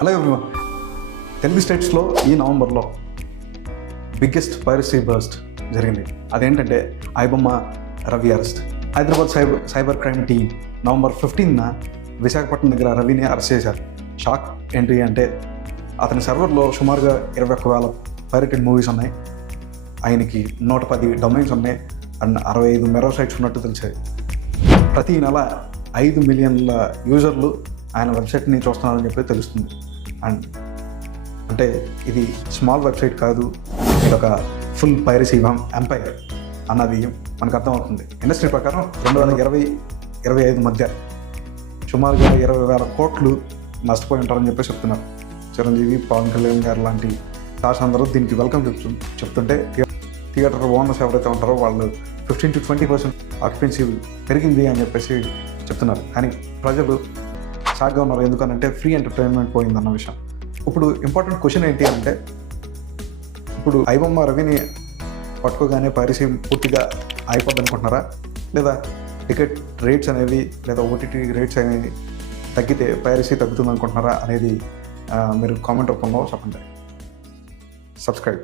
Hello everyone Telugu స్టేట్స్లో ఈ నవంబర్లో బిగ్గెస్ట్ పైరసీ బర్స్ట్ జరిగింది. అదేంటంటే iBomma Ravi arrest Hyderabad cyber cyber crime team November ఫిఫ్టీన్న Visakhapatnam దగ్గర రవిని అరెస్ట్ చేశారు. షాక్ ఏంటి అంటే అతని సర్వర్లో సుమారుగా ఇరవై ఒక్క వేల పైరటెడ్ మూవీస్ ఉన్నాయి. ఆయనకి నూట పది డొమైన్స్ ఉన్నాయి. అండ్ అరవై ఐదు మెరో సైట్స్ ఉన్నట్టు తెలిసాయి. ప్రతి నెల ఐదు మిలియన్ల యూజర్లు ఆయన వెబ్సైట్ని చూస్తున్నారని చెప్పి తెలుస్తుంది. అండ్ అంటే ఇది స్మాల్ వెబ్సైట్ కాదు ఇది ఒక ఫుల్ పైరసీ ఎంపైర్ అన్నది మనకు అర్థమవుతుంది. ఇండస్ట్రీ ప్రకారం రెండు వేల ఇరవై ఇరవై ఐదు మధ్య సుమారుగా ఇరవై వేల కోట్లు నష్టపోయి ఉంటారని చెప్పి చెప్తున్నారు. చిరంజీవి పవన్ కళ్యాణ్ గారు లాంటి స్టార్స్ అందరూ దీనికి వెల్కమ్ చెప్తు చెప్తుంటే థియేటర్ ఓనర్స్ ఎవరైతే ఉంటారో వాళ్ళు fifteen to twenty percent occupancy పెరిగింది అని చెప్పేసి చెప్తున్నారు. కానీ ప్రజలు షాక్గా ఉన్నారు. ఎందుకనంటే ఫ్రీ ఎంటర్టైన్మెంట్ పోయిందన్న విషయం. ఇప్పుడు ఇంపార్టెంట్ క్వశ్చన్ ఏంటి అంటే ఇప్పుడు ఐబొమ్మ రవిని పట్టుకోగానే పైరసీ పూర్తిగా అయిపోద్ది అనుకుంటున్నారా లేదా టికెట్ రేట్స్ అనేవి లేదా ఓటీటీ రేట్స్ అనేవి తగ్గితే పైరసీ తగ్గుతుంది అనుకుంటున్నారా అనేది మీరు కామెంట్ రూపంలో చెప్పండి. సబ్స్క్రైబ్